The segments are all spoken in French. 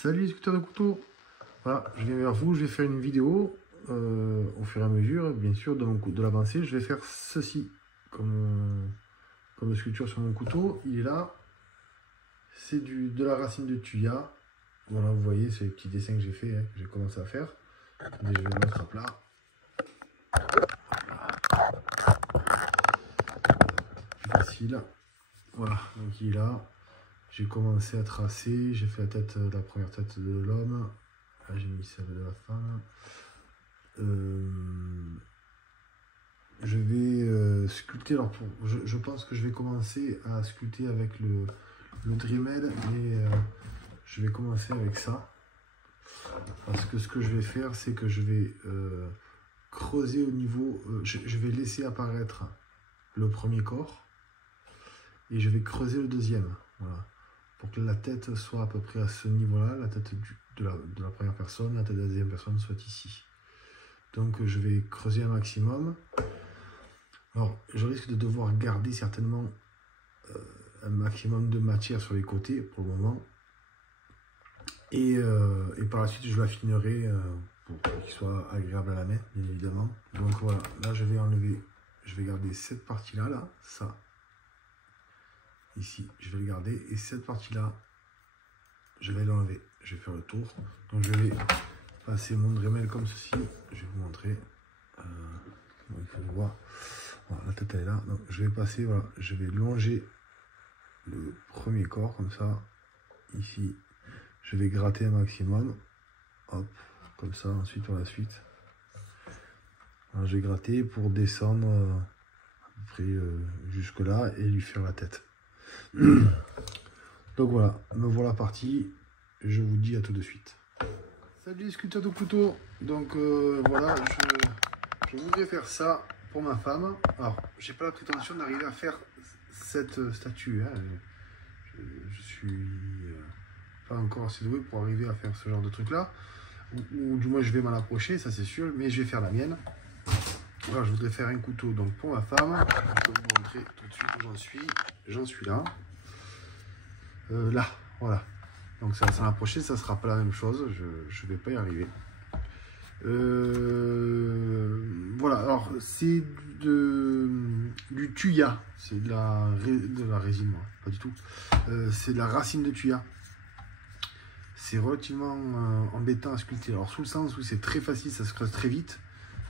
Salut les sculpteurs de couteaux. Voilà, je viens vers vous, je vais faire une vidéo au fur et à mesure, bien sûr, de l'avancée. Je vais faire ceci comme sculpture sur mon couteau. Il est là, c'est de la racine de thuya. Voilà, vous voyez, c'est les petits dessins que j'ai fait, hein, que j'ai commencé à faire. Mais je vais le mettre à plat. Plus facile. Voilà, donc il est là. J'ai commencé à tracer, j'ai fait la première tête de l'homme. Là, j'ai mis celle de la femme. Je vais sculpter. Alors, je pense que je vais commencer à sculpter avec le Dremel, mais je vais commencer avec ça. Parce que ce que je vais faire, c'est que je vais creuser au niveau. Je vais laisser apparaître le premier corps et je vais creuser le deuxième. Voilà. Pour que la tête soit à peu près à ce niveau-là, la tête de la première personne, la tête de la deuxième personne soit ici. Donc je vais creuser un maximum. Alors je risque de devoir garder certainement un maximum de matière sur les côtés pour le moment. Et par la suite je l'affinerai pour qu'il soit agréable à la main, bien évidemment. Donc voilà, là je vais garder cette partie-là, là, ça. Ici, je vais le garder et cette partie-là, je vais l'enlever. Je vais faire le tour. Donc je vais passer mon Dremel comme ceci. Je vais vous montrer. Il faut le voir. Voilà, la tête elle est là. Donc je vais passer, voilà, je vais longer le premier corps comme ça. Ici, je vais gratter un maximum. Hop, comme ça. Ensuite, pour la suite. Alors, je vais gratter pour descendre à peu près jusque là et lui faire la tête. Donc voilà, me voilà parti. Je vous dis à tout de suite. Salut les sculpteurs de couteaux. Donc voilà, je voudrais faire ça pour ma femme. Alors, j'ai pas la prétention d'arriver à faire cette statue. Hein. Je suis pas encore assez doué pour arriver à faire ce genre de truc là. Ou du moins je vais m'en approcher, ça c'est sûr, mais je vais faire la mienne. Voilà, je voudrais faire un couteau donc pour ma femme. Je vais vous montrer tout de suite où j'en suis. J'en suis là. Là, voilà. Donc ça va s'en approcher, ça sera pas la même chose. Je vais pas y arriver. Voilà, alors c'est du thuya. C'est de la résine, moi. Pas du tout. C'est de la racine de thuya. C'est relativement embêtant à sculpter. Alors sous le sens où c'est très facile, ça se creuse très vite.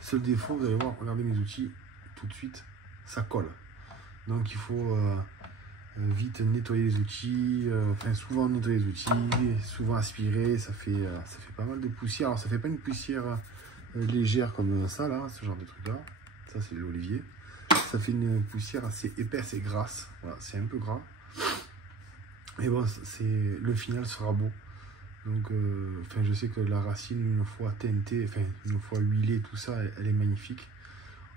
Seul défaut, vous allez voir, regardez mes outils, tout de suite, ça colle. Donc il faut vite nettoyer les outils, enfin souvent nettoyer les outils, souvent aspirer, ça fait pas mal de poussière. Alors ça fait pas une poussière légère comme ça là, ce genre de truc là. Ça c'est l'olivier. Ça fait une poussière assez épaisse et grasse. Voilà, c'est un peu gras. Mais bon, le final sera beau. Donc, enfin, je sais que la racine, une fois teintée, enfin, une fois huilée, tout ça, elle est magnifique.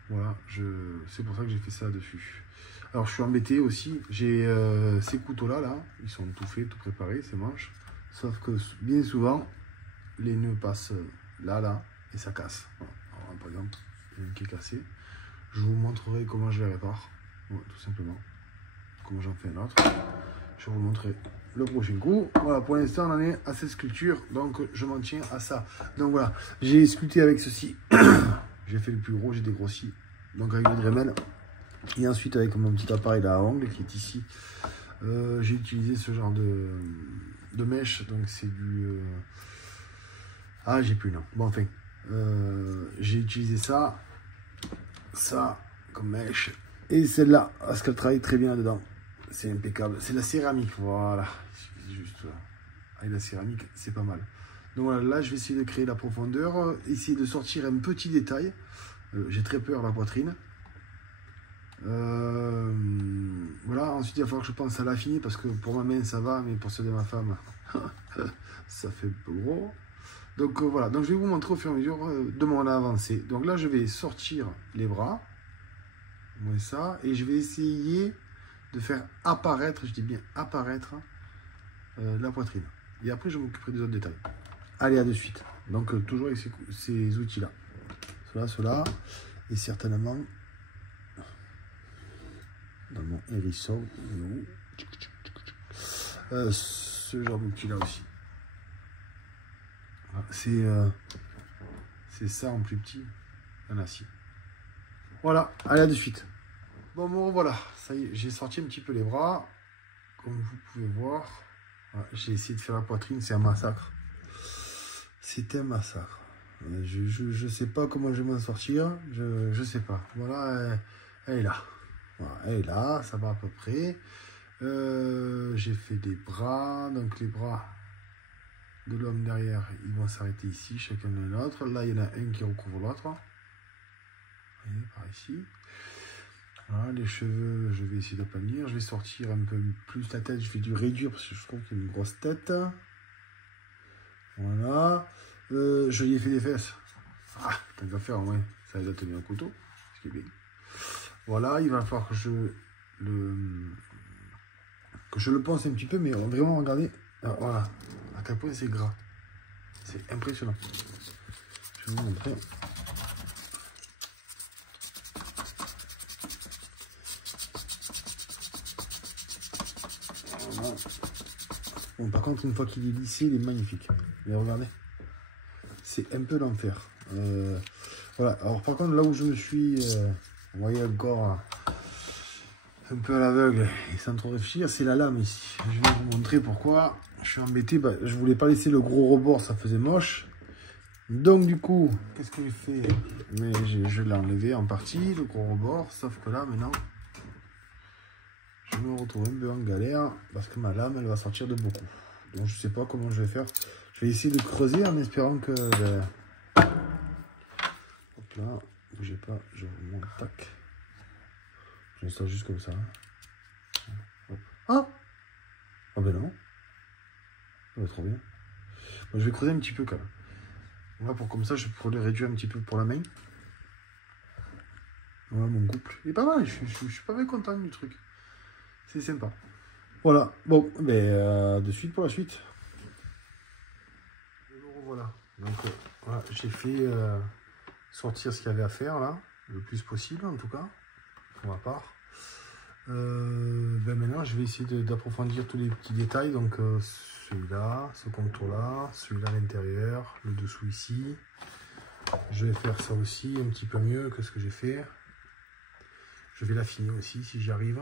Voilà, c'est pour ça que j'ai fait ça dessus. Alors, je suis embêté aussi. J'ai ces couteaux-là, là, ils sont tout faits, tout préparés, ces manches. Sauf que bien souvent, les nœuds passent là, et ça casse. Voilà. Alors, par exemple, il y a une qui est cassée. Je vous montrerai comment je les répare, voilà, tout simplement. Comment j'en fais un autre. Je vous montrerai le prochain coup. Voilà, pour l'instant on en est à cette sculpture, donc je m'en tiens à ça. Donc voilà, j'ai sculpté avec ceci. J'ai fait le plus gros, j'ai dégrossi, donc avec le Dremel. Et ensuite avec mon petit appareil à ongles qui est ici, j'ai utilisé ce genre de mèche. Donc c'est du ah, j'ai plus le nom. Bon, enfin, j'ai utilisé ça comme mèche, et celle-là parce qu'elle travaille très bien dedans. C'est impeccable. C'est de la céramique, voilà. Juste là. Avec la céramique, c'est pas mal. Donc voilà, là, je vais essayer de créer la profondeur, essayer de sortir un petit détail. J'ai très peur de la poitrine. Voilà, ensuite, il va falloir que je pense à l'affiner, parce que pour ma main, ça va, mais pour celle de ma femme, ça fait un peu gros. Donc voilà, donc je vais vous montrer au fur et à mesure de mon avancée. Donc là, je vais sortir les bras, comme ça, et je vais essayer de faire apparaître, je dis bien apparaître, la poitrine. Et après, je m'occuperai des autres détails. Allez, à de suite. Donc, toujours avec ces outils-là. Cela, et certainement, dans mon hérisson, ce genre d'outil-là aussi. c'est ça en plus petit, en acier. Voilà, allez, à de suite. Bon, voilà, ça y est, j'ai sorti un petit peu les bras. Comme vous pouvez voir, j'ai essayé de faire la poitrine, c'est un massacre. C'était un massacre. Je sais pas comment je vais m'en sortir, je sais pas. Voilà, elle est là. Voilà, elle est là, ça va à peu près. J'ai fait des bras, donc les bras de l'homme derrière, ils vont s'arrêter ici, chacun de l'autre. Là, il y en a un qui recouvre l'autre. Voyez, par ici. Voilà, les cheveux, je vais essayer d'aplanir. Je vais sortir un peu plus la tête, je vais du réduire parce que je trouve qu'il y a une grosse tête. Voilà. Je lui ai fait des fesses. Ah, tant qu'à faire, ouais, ça aide à tenir un couteau. Ce qui est bien. Voilà, il va falloir que je le pense un petit peu, mais vraiment, regardez. Alors, voilà, à quel point c'est gras. C'est impressionnant. Je vais vous montrer. Voilà. Bon, par contre, une fois qu'il est lissé, il est magnifique. Mais regardez, c'est un peu l'enfer. Voilà, alors par contre, là où je me suis, vous voyez encore un peu à l'aveugle et sans trop réfléchir, c'est la lame ici. Je vais vous montrer pourquoi je suis embêté. Bah, je voulais pas laisser le gros rebord, ça faisait moche. Donc du coup, qu'est-ce que j'ai fait? Mais je l'ai enlevé en partie, le gros rebord, sauf que là, maintenant, je me retrouve un peu en galère parce que ma lame, elle va sortir de beaucoup. Donc je sais pas comment je vais faire. Je vais essayer de creuser en espérant que... Hop là, bougez pas, je remonte, tac. J'installe juste comme ça. Hop. Ah! Ah ben non. Ça va trop bien. Bon, je vais creuser un petit peu quand même. Voilà, pour comme ça, je pourrais le réduire un petit peu pour la main. Voilà, mon couple. Il est pas mal, je suis pas mal content du truc. C'est sympa. Voilà, bon, ben, de suite pour la suite. Et le revoilà. Donc, voilà, j'ai fait sortir ce qu'il y avait à faire là, le plus possible en tout cas, pour ma part. Ben maintenant, je vais essayer d'approfondir tous les petits détails. Donc, celui-là, ce contour-là, celui-là à l'intérieur, le dessous ici. Je vais faire ça aussi un petit peu mieux que ce que j'ai fait. Je vais l'affiner aussi si j'y arrive.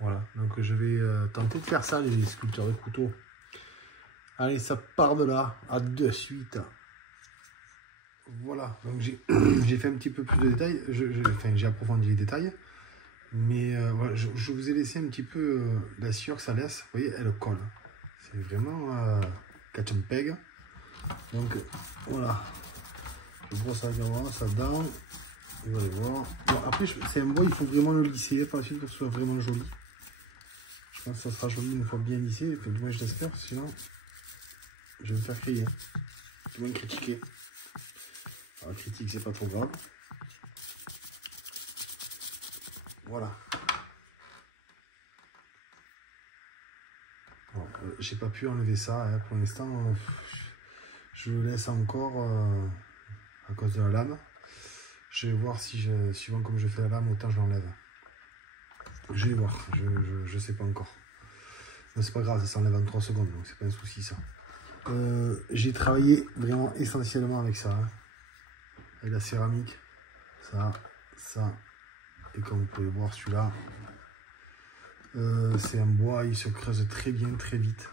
Voilà, donc je vais tenter de faire ça, les sculpteurs de couteaux. Allez, ça part de là, à de suite. Voilà, donc j'ai fait un petit peu plus de détails, enfin j'ai approfondi les détails, mais voilà, je vous ai laissé un petit peu la sueur que ça laisse. Vous voyez, elle colle. C'est vraiment catch and peg. Donc voilà, je brosse avec ça dedans. Vous allez voir. Bon, après, c'est un bois, il faut vraiment le lisser par la suite pour que ce soit vraiment joli. Je pense que ça sera joli une fois bien lissé. Enfin, du moins, je l'espère, sinon, je vais me faire crier. Du moins, critiquer. Alors, critique, c'est pas trop grave. Voilà. Bon, j'ai pas pu enlever ça hein, pour l'instant. Je le laisse encore à cause de la lame. Je vais voir si suivant comme je fais la lame, autant je l'enlève. Je vais voir, je sais pas encore. Mais c'est pas grave, ça s'enlève en 3 secondes, donc c'est pas un souci ça. J'ai travaillé vraiment essentiellement avec ça. Hein. Avec la céramique, ça. Et comme vous pouvez voir celui-là, c'est un bois, il se creuse très bien, très vite.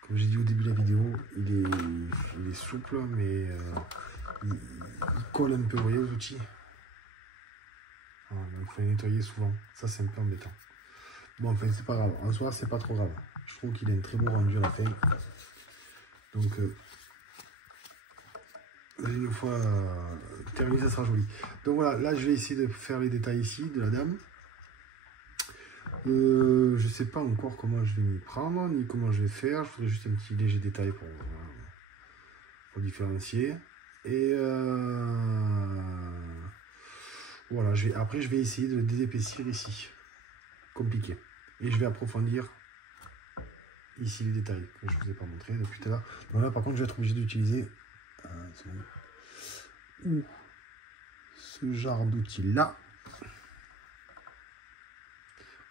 Comme j'ai dit au début de la vidéo, il est souple, mais il colle un peu, vous voyez, aux outils. Voilà, donc il faut les nettoyer souvent. Ça, c'est un peu embêtant. Bon, enfin, c'est pas grave. En soi, c'est pas trop grave. Je trouve qu'il a un très beau rendu à la fin. Donc, une fois terminé, ça sera joli. Donc voilà, là, je vais essayer de faire les détails ici de la dame. Je sais pas encore comment je vais m'y prendre, ni comment je vais faire. Je ferai juste un petit léger détail pour différencier. Et voilà, après je vais essayer de désépaissir ici. Compliqué. Et je vais approfondir ici les détails que je ne vous ai pas montré depuis tout à l'heure. Donc là par contre je vais être obligé d'utiliser ce genre d'outil là.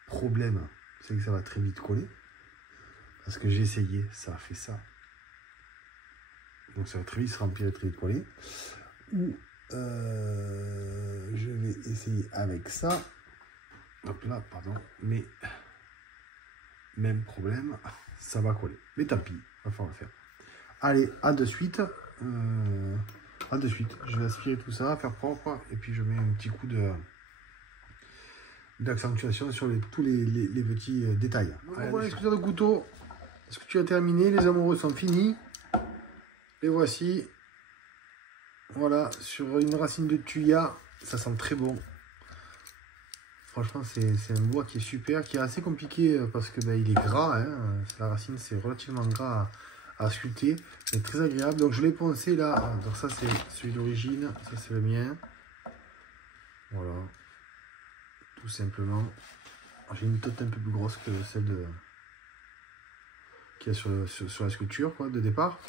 Problème, c'est que ça va très vite coller. Parce que j'ai essayé, ça a fait ça. Donc ça va très vite se remplir et très vite coller. Ou je vais essayer avec ça. Hop là, pardon. Mais même problème, ça va coller. Mais tant pis, il va falloir le faire. Allez, à de suite. À de suite. Je vais aspirer tout ça, faire propre. Et puis je mets un petit coup d'accentuation sur tous les petits détails. Voilà les sculpteurs de couteau. Est-ce que tu as terminé? Les amoureux sont finis. Les voici. Voilà, sur une racine de thuya. Ça sent très bon. Franchement, c'est un bois qui est super, qui est assez compliqué parce que il est gras. Hein. La racine, c'est relativement gras à sculpter, mais très agréable. Donc je l'ai poncé là. Donc ça, c'est celui d'origine. Ça, c'est le mien. Voilà. Tout simplement. J'ai une tête un peu plus grosse que celle qu'il y a sur la sculpture quoi, de départ.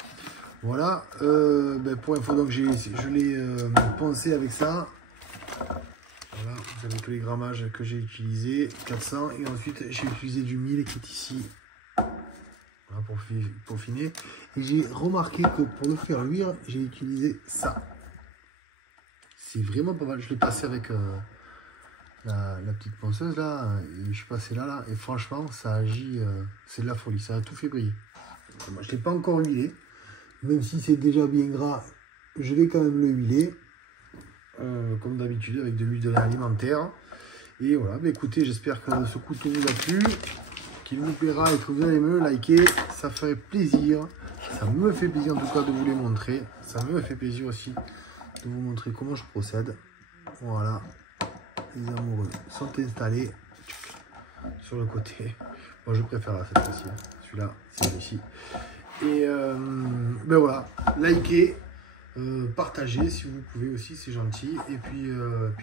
Voilà. Pour info, donc je l'ai poncé avec ça. Voilà, vous avez tous les grammages que j'ai utilisés, 400, et ensuite j'ai utilisé du 1000 qui est ici, voilà, pour peaufiner. Et j'ai remarqué que pour le faire luire, j'ai utilisé ça. C'est vraiment pas mal. Je l'ai passé avec la petite ponceuse là, et je suis passé là, et franchement, ça agit, c'est de la folie, ça a tout fait briller. Moi, je ne l'ai pas encore huilé, même si c'est déjà bien gras, je vais quand même le huiler. Comme d'habitude avec de l'huile alimentaire. Et voilà, écoutez, j'espère que ce couteau vous a plu, qu'il vous plaira et que vous allez me liker. Ça ferait plaisir, ça me fait plaisir en tout cas de vous les montrer. Ça me fait plaisir aussi de vous montrer comment je procède. Voilà, les amoureux sont installés sur le côté. Moi je préfère là cette fois-ci, celui-là c'est ici. Et voilà, likez. Partagez si vous pouvez aussi, c'est gentil. Et puis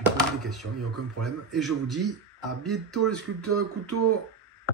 posez des questions, il n'y a aucun problème. Et je vous dis à bientôt les sculpteurs de couteaux.